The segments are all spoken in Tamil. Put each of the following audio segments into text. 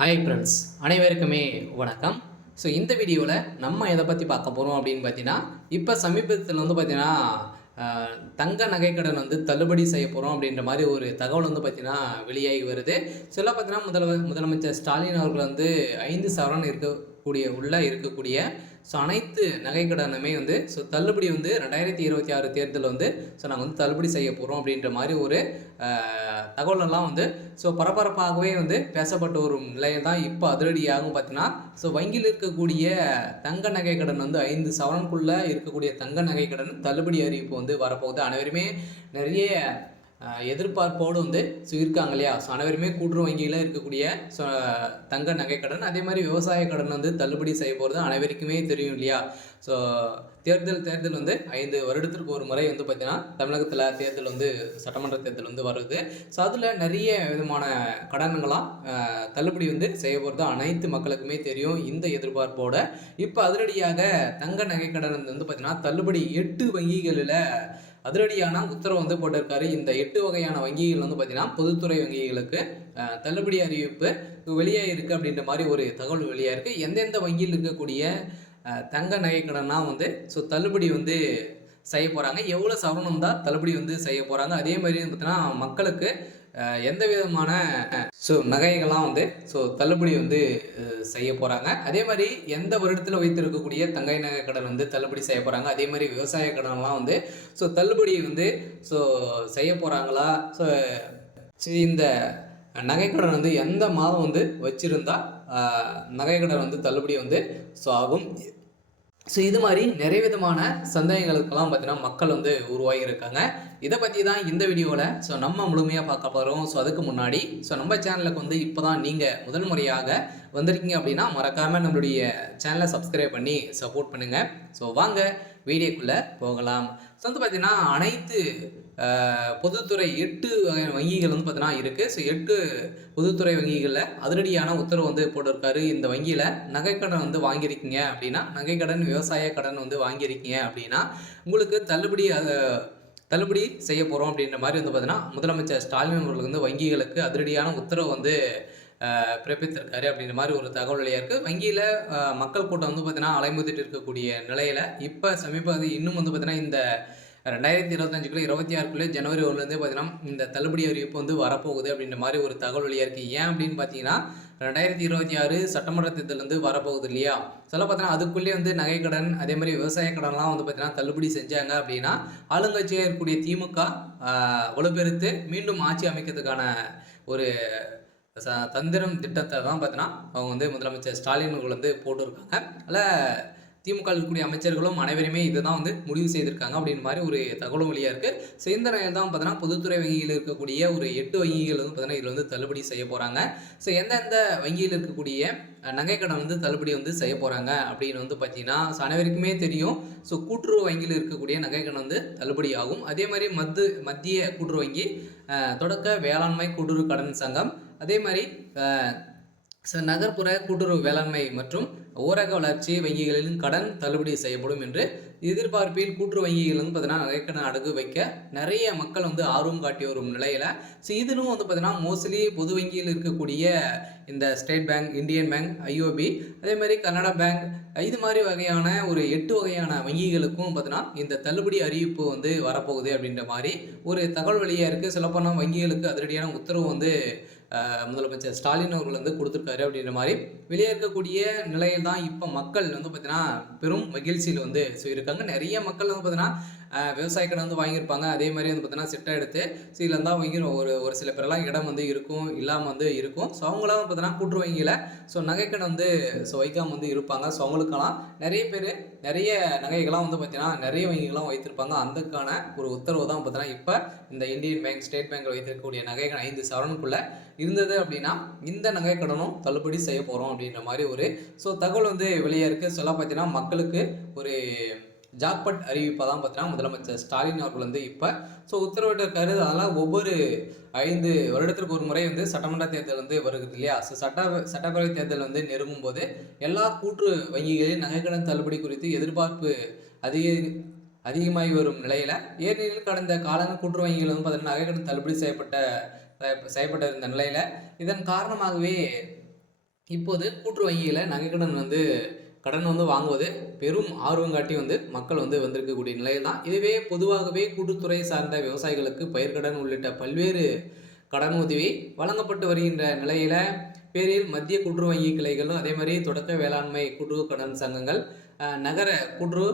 ஹாய் ஃப்ரெண்ட்ஸ், அனைவருக்குமே வணக்கம். இந்த வீடியோவில் நம்ம எதை பற்றி பார்க்க போகிறோம் அப்படின்னு பார்த்தீங்கன்னா, இப்போ சமீபத்தில் பார்த்தீங்கன்னா தங்க நகைக்கடன் தள்ளுபடி செய்ய போகிறோம் அப்படின்ற மாதிரி ஒரு தகவல் பார்த்தீங்கன்னா வெளியாகி வருது. இதெல்லாம் பார்த்தீங்கன்னா முதலமைச்சர் ஸ்டாலின் அவர்கள் 5 சவரன் இருக்கக்கூடிய அனைத்து நகைக்கடனுமே தள்ளுபடி 2026 தேர்தல் நாங்கள் தள்ளுபடி செய்ய போகிறோம் அப்படின்ற மாதிரி ஒரு தகவலெல்லாம் பரபரப்பாகவே பேசப்பட்ட ஒரு நிலையில் தான் இப்போ அதிரடியாகவும் பார்த்தீங்கன்னா வங்கியில் இருக்கக்கூடிய தங்க நகைக்கடன் 5 சவரனுக்குள்ளே இருக்கக்கூடிய தங்க நகைக்கடன் தள்ளுபடி அறிவிப்பு வரப்போகுது. அனைவருமே நிறைய எதிர்பார்ப்போடு இருக்காங்க இல்லையா? அனைவருமே கூட்டுறவு வங்கியில் இருக்கக்கூடிய தங்க நகைக்கடன், அதே மாதிரி விவசாய கடன் தள்ளுபடி செய்ய போகிறது அனைவருக்குமே தெரியும் இல்லையா? தேர்தல் 5 வருடத்திற்கு ஒரு முறை பார்த்தீங்கன்னா தமிழகத்தில் தேர்தல் சட்டமன்ற தேர்தல் வருது. அதில் நிறைய விதமான கடன்களாம் தள்ளுபடி செய்ய போகிறது அனைத்து மக்களுக்குமே தெரியும். இந்த எதிர்பார்ப்போட இப்போ அதிரடியாக தங்க நகைக்கடன் பார்த்தீங்கன்னா தள்ளுபடி 8 வங்கிகளில் அதிரடியான உத்தரவு போட்டிருக்காரு. இந்த 8 வகையான வங்கிகள் பார்த்தீங்கன்னா பொதுத்துறை வங்கிகளுக்கு தள்ளுபடி அறிவிப்பு வெளியாக இருக்குது அப்படின்ற மாதிரி ஒரு தகவல் வெளியாக இருக்குது. எந்தெந்த வங்கியில் இருக்கக்கூடிய தங்க நகைக்கடன்லாம் தள்ளுபடி செய்ய போகிறாங்க, எவ்வளோ சவரனம் தான் தள்ளுபடி செய்ய போகிறாங்க, அதே மாதிரி பார்த்தீங்கன்னா மக்களுக்கு எந்த விதமான நகைகள்லாம் தள்ளுபடி செய்ய போகிறாங்க, அதே மாதிரி எந்த வருடத்தில் வைத்திருக்கக்கூடிய தங்கை நகை கடன் தள்ளுபடி செய்ய போகிறாங்க, அதே மாதிரி விவசாய கடன்லாம் தள்ளுபடி செய்ய போகிறாங்களா, இந்த நகைக்கடன் எந்த மாதம் வச்சுருந்தா நகைக்கடன் தள்ளுபடி ஆகும். இது மாதிரி நிறைய விதமான சந்தேகங்களுக்கெல்லாம் பார்த்தீங்கன்னா மக்கள் உருவாகி இருக்காங்க. இதை பற்றி தான் இந்த வீடியோவில் நம்ம முழுமையாக பார்க்க போகிறோம். அதுக்கு முன்னாடி நம்ம சேனலுக்கு இப்போ தான் நீங்கள் முதல் முறையாக வந்திருக்கீங்க அப்படின்னா மறக்காமல் நம்மளுடைய சேனலை சப்ஸ்கிரைப் பண்ணி சப்போர்ட் பண்ணுங்கள். வாங்க வீடியோக்குள்ளே போகலாம். பார்த்தீங்கன்னா அனைத்து பொதுத்துறை 8 வங்கிகள் பார்த்தீங்கன்னா இருக்குது. 8 பொதுத்துறை வங்கிகளில் அதிரடியான உத்தரவு போட்டிருக்காரு. இந்த வங்கியில் நகைக்கடன் வாங்கியிருக்கீங்க அப்படின்னா, நகைக்கடன் விவசாய கடன் வாங்கியிருக்கீங்க அப்படின்னா உங்களுக்கு தள்ளுபடி செய்ய போகிறோம் அப்படின்ற மாதிரி பார்த்தீங்கன்னா முதலமைச்சர் ஸ்டாலின் அவர்கள் வங்கிகளுக்கு அதிரடியான உத்தரவு பிறப்பித்திருக்காரு அப்படின்ற மாதிரி ஒரு தகவல் வெளியாக இருக்குது. வங்கியில் மக்கள் கூட்டம் பார்த்தீங்கன்னா அலைமோதிட்டு இருக்கக்கூடிய நிலையில் இப்போ சமீபத்தில் இன்னும் பார்த்தீங்கன்னா இந்த 2025 26 ஜனவரி 1 பார்த்தீங்கன்னா இந்த தள்ளுபடி அறிவிப்பு வரப்போகுது அப்படின்ற மாதிரி ஒரு தகவல் வெளியாக இருக்குது. ஏன் அப்படின்னு பார்த்தீங்கன்னா 2026 சட்டமன்ற தேர்தல் வரப்போகுது இல்லையா? பார்த்தீங்கன்னா அதுக்குள்ளேயே நகைக்கடன், அதே மாதிரி விவசாய கடன்லாம் பார்த்தீங்கன்னா தள்ளுபடி செஞ்சாங்க அப்படின்னா ஆளுங்கட்சியாக இருக்கக்கூடிய திமுக வலுப்பெருத்து மீண்டும் ஆட்சி அமைக்கிறதுக்கான ஒரு தந்திரம் திட்டத்தை தான் பார்த்தீங்கன்னா அவங்க முதலமைச்சர் ஸ்டாலின் அவர்கள் போட்டிருக்காங்க. அதில் திமுக இருக்கக்கூடிய அமைச்சர்களும் அனைவருமே இதை தான் முடிவு செய்திருக்காங்க அப்படின்னு மாதிரி ஒரு தகவலும் வெளியாக இருக்குது. இந்த நிலையில் தான் பார்த்தீங்கன்னா பொதுத்துறை வங்கியில் இருக்கக்கூடிய ஒரு 8 வங்கிகள் பார்த்தீங்கன்னா இதில் தள்ளுபடி செய்ய போகிறாங்க. எந்தெந்த வங்கியில் இருக்கக்கூடிய நகைக்கடன் தள்ளுபடி செய்ய போகிறாங்க அப்படின்னு பார்த்தீங்கன்னா அனைவருக்குமே தெரியும். கூட்டுறவு வங்கியில் இருக்கக்கூடிய நகைக்கடன் தள்ளுபடி ஆகும். அதே மாதிரி மத்திய கூட்டுறவு வங்கி, தொடக்க வேளாண்மை கூட்டுறவு கடன் சங்கம், அதே மாதிரி நகர்ப்புற கூட்டுறவு வேளாண்மை மற்றும் ஊரக வளர்ச்சி வங்கிகளின் கடன் தள்ளுபடி செய்யப்படும் என்று எதிர்பார்ப்பில் கூட்டுறவு வங்கிகள் பார்த்தீங்கன்னா நகைக்கடன் அடகு வைக்க நிறைய மக்கள் ஆர்வம் காட்டி வரும் நிலையில் இதிலும் பார்த்தீங்கன்னா மோஸ்ட்லி பொது வங்கியில் இருக்கக்கூடிய இந்த state bank, Indian bank, IOB, அதே மாதிரி கனடா பேங்க், இது மாதிரி வகையான ஒரு 8 வகையான வங்கிகளுக்கும் பார்த்தீங்கன்னா இந்த தள்ளுபடி அறிவிப்பு வரப்போகுது அப்படின்ற மாதிரி ஒரு தகவல் வெளியாக இருக்குது. சொல்லப்போனால் வங்கிகளுக்கு அதிரடியான உத்தரவு முதலமைச்சர் ஸ்டாலின் அவர்கள் கொடுத்துருக்காரு அப்படின்ற மாதிரி வெளியே இருக்கக்கூடிய நிலையில் தான் இப்போ மக்கள் பார்த்தீங்கன்னா பெரும் மகிழ்ச்சியில் இருக்காங்க. நிறைய மக்கள் பார்த்தீங்கன்னா விவசாய கடன் வாங்கியிருப்பாங்க. அதே மாதிரி பார்த்தீங்கன்னா சிட்டை எடுத்து இதில் தான் வாங்கி ஒரு சில பேரெல்லாம் இடம் இருக்கும், இல்லாமல் இருக்கும். அவங்களாம் பார்த்தீங்கன்னா கூட்டுறவு வங்கியில் நகைக்கடன் வைக்காமல் இருப்பாங்க. அவங்களுக்கெல்லாம் நிறைய பேர் நிறைய நகைகள்லாம் பார்த்தீங்கன்னா நிறைய வங்கிகள்லாம் வைத்திருப்பாங்க. அதுக்கான ஒரு உத்தரவு தான் பார்த்தீங்கன்னா இப்போ இந்த இந்தியன் பேங்க், ஸ்டேட் பேங்க் வைத்திருக்கக்கூடிய நகைகள் 5 சவரனுக்குள்ளே இருந்தது அப்படின்னா இந்த நகைக்கடனும் தள்ளுபடி செய்ய போகிறோம் அப்படின்ற மாதிரி ஒரு தகவல் வெளியே இருக்குது. பார்த்தீங்கன்னா மக்களுக்கு ஒரு ஜாக்பாட் அறிவிப்பாக தான் பார்த்தீங்கன்னா முதலமைச்சர் ஸ்டாலின் அவர்கள் இப்போ உத்தரவிட்டிருக்காரு. அதெல்லாம் ஒவ்வொரு 5 வருடத்திற்கு ஒரு முறை சட்டமன்ற தேர்தல் வருகிறது இல்லையா? சட்டப்பேரவை தேர்தல் நெருங்கும் போது எல்லா கூட்டு வங்கிகளின் நகைக்கடன் தள்ளுபடி குறித்து எதிர்பார்ப்பு அதிகமாகி வரும் நிலையில் ஏனெனில் கடந்த காலங்கள் கூட்டுறவு வங்கிகள் பார்த்தீங்கன்னா நகைக்கடன் தள்ளுபடி செய்யப்பட்ட இருந்த நிலையில் இதன் காரணமாகவே இப்போது கூட்டுறவு வங்கியில நகைக்கடன் வந்து கடன் வந்து வாங்குவது பெரும் ஆர்வம் காட்டி வந்து மக்கள் வந்து வந்திருக்கக்கூடிய நிலையில் தான். இதுவே பொதுவாகவே கூட்டுத்துறை சார்ந்த விவசாயிகளுக்கு பயிர்க்கடன் உள்ளிட்ட பல்வேறு கடன் உதவி வழங்கப்பட்டு வருகின்ற நிலையில பேரில் மத்திய கூட்டுறவு வங்கி கிளைகளும் அதே மாதிரி தொடக்க வேளாண்மை கூட்டுறவு கடன் சங்கங்கள், நகர கூட்டுறவு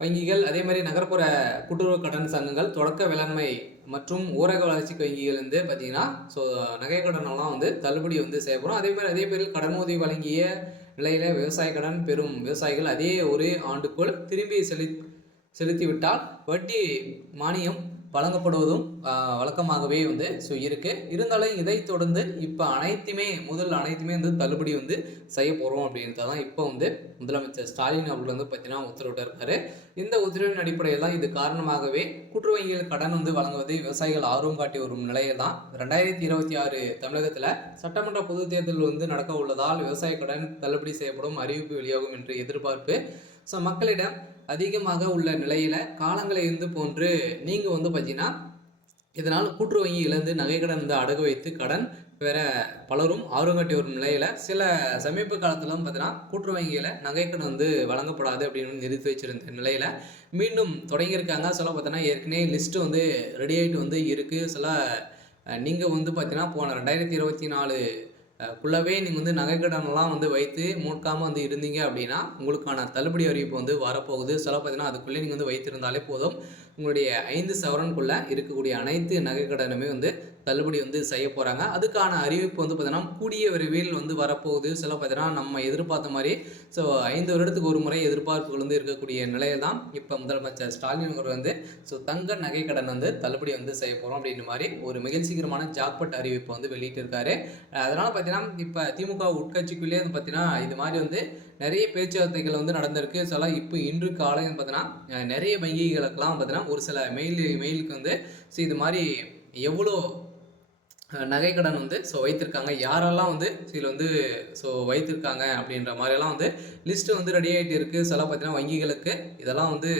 வங்கிகள், அதே மாதிரி நகர்ப்புற கூட்டுறவு கடன் சங்கங்கள், தொடக்க வேளாண்மை மற்றும் ஊரக வளர்ச்சி வங்கிகள் வந்து பார்த்தீங்கன்னா, ஸோ நகை கடனெல்லாம் வந்து தள்ளுபடி வந்து செய்யப்படும். அதே மாதிரி அதே பேரில் கடன் உதவி வழங்கிய நிலையில விவசாய கடன் பெறும் விவசாயிகள் அதே ஒரு ஆண்டுக்குள் திரும்பி செலுத்திவிட்டால் வட்டி மானியம் வழங்கப்படுவதும் வழக்கமாகவே வந்து இருக்குது. இருந்தாலும் இதை தொடர்ந்து இப்போ அனைத்துமே வந்து தள்ளுபடி வந்து செய்ய போகிறோம் அப்படின்றத தான் இப்போ வந்து முதலமைச்சர் ஸ்டாலின் அவர்கள் வந்து பார்த்தீங்கன்னா உத்தரவிட்டிருக்காரு. இந்த உத்தரவின் அடிப்படையில் தான் இது காரணமாகவே கூட்டுறவு வங்கிகள் கடன் வந்து வழங்குவதை விவசாயிகள் ஆர்வம் காட்டி வரும் நிலையில் தான் 2026 தமிழகத்தில் சட்டமன்ற பொதுத் தேர்தல் வந்து நடக்க உள்ளதால் விவசாய கடன் தள்ளுபடி செய்யப்படும் அறிவிப்பு வெளியாகும் என்று எதிர்பார்ப்பு ஸோ மக்களிடம் அதிகமாக உள்ள நிலையில் காலங்களை இருந்து போன்று நீங்கள் வந்து பார்த்தீங்கன்னா இதனால் கூட்டுறவு வங்கியிலேருந்து நகைக்கடன் வந்து அடகு வைத்து கடன் பெற பலரும் ஆர்வம் காட்டி வரும் நிலையில் சில சமீப காலத்தில் பார்த்தீங்கன்னா கூட்டுறவு வங்கியில் நகைக்கடன் வந்து வழங்கப்படாது அப்படின்னு நிறுத்தி வச்சிருந்த நிலையில் மீண்டும் தொடங்கியிருக்காங்க. சில பார்த்தீங்கன்னா ஏற்கனவே லிஸ்ட்டு வந்து ரெடி ஆகிட்டு வந்து இருக்குது. சில நீங்கள் வந்து பார்த்தீங்கன்னா போன 2024 குள்ளவே நீங்கள் வந்து நகைக்கடனெல்லாம் வந்து வைத்து மூட்காமல் வந்து இருந்தீங்க அப்படின்னா உங்களுக்கான தள்ளுபடி அறிவிப்பு வந்து வரப்போகுது. சில பார்த்தீங்கன்னா அதுக்குள்ளே நீங்கள் வந்து வைத்திருந்தாலே போதும், உங்களுடைய 5 சவரனுக்குள்ளே இருக்கக்கூடிய அனைத்து நகைக்கடனுமே வந்து தள்ளுபடி வந்து செய்ய போகிறாங்க. அதுக்கான அறிவிப்பு வந்து பார்த்தீங்கன்னா கூடிய விரைவில் வந்து வரப்போகுது. சில பார்த்தீங்கன்னா நம்ம எதிர்பார்த்த மாதிரி ஸோ 5 வருடத்துக்கு ஒரு முறை எதிர்பார்ப்புகள் வந்து இருக்கக்கூடிய நிலையில் தான் இப்போ முதலமைச்சர் ஸ்டாலின் அவர் வந்து ஸோ தங்க நகைக்கடன் வந்து தள்ளுபடி வந்து செய்ய போகிறோம் அப்படின்ற மாதிரி ஒரு மகிழ்ச்சிகரமான ஜாக்பட் அறிவிப்பை வந்து வெளியிட்டிருக்காரு. அதனால் பார்த்தீங்கன்னா இப்போ திமுக உட்கட்சிக்குள்ளேயே வந்து பார்த்தீங்கன்னா இது மாதிரி வந்து நிறைய பேச்சுவார்த்தைகள் வந்து நடந்திருக்கு. சில இப்போ இன்று காலை பார்த்தீங்கன்னா நிறைய வங்கிகளுக்கெல்லாம் பார்த்தீங்கன்னா ஒரு சில மெயிலுக்கு வந்து ஸோ இது மாதிரி எவ்வளோ நகைக்கடன் வந்து ஸோ வைத்திருக்காங்க, யாரெல்லாம் வந்து இதில் வந்து ஸோ வைத்திருக்காங்க அப்படின்ற மாதிரியெல்லாம் வந்து லிஸ்ட்டு வந்து ரெடி ஆகிட்டு இருக்குது. சில பார்த்தீங்கன்னா வங்கிகளுக்கு இதெல்லாம் வந்து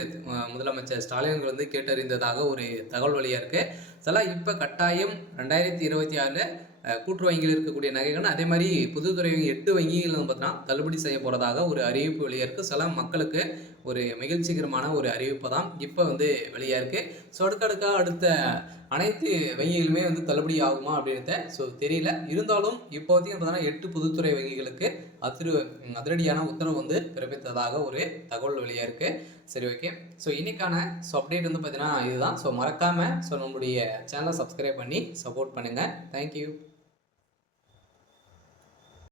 முதலமைச்சர் ஸ்டாலின் வந்து கேட்டறிந்ததாக ஒரு தகவல் வழியாக இருக்குது. சில இப்போ கட்டாயம் 2026 கூட்டுறவு வங்கியில் இருக்கக்கூடிய நகைக்கடன் அதே மாதிரி பொதுத்துறை 8 வங்கிகள் வந்து பார்த்தீங்கன்னா தள்ளுபடி செய்ய போகிறதாக ஒரு அறிவிப்பு வெளியாக இருக்குது. சில மக்களுக்கு ஒரு மகிழ்ச்சிகரமான ஒரு அறிவிப்பு தான் இப்போ வந்து வெளியாக இருக்குது. ஸோ அடுத்த அனைத்து வங்கிகளுமே வந்து தள்ளுபடி ஆகுமா அப்படின்றத ஸோ தெரியல. இருந்தாலும் இப்போதைக்கு பார்த்தீங்கன்னா 8 பொதுத்துறை வங்கிகளுக்கு அதிரடியான உத்தரவு வந்து பிறப்பித்ததாக ஒரு தகவல் வெளியாக இருக்குது. சரி, ஓகே. ஸோ இன்னைக்கான ஸோ அப்டேட் வந்து பார்த்தீங்கன்னா இதுதான். ஸோ மறக்காமல் ஸோ நம்மளுடைய சேனலை சப்ஸ்கிரைப் பண்ணி சப்போர்ட் பண்ணுங்கள். தேங்க்யூ.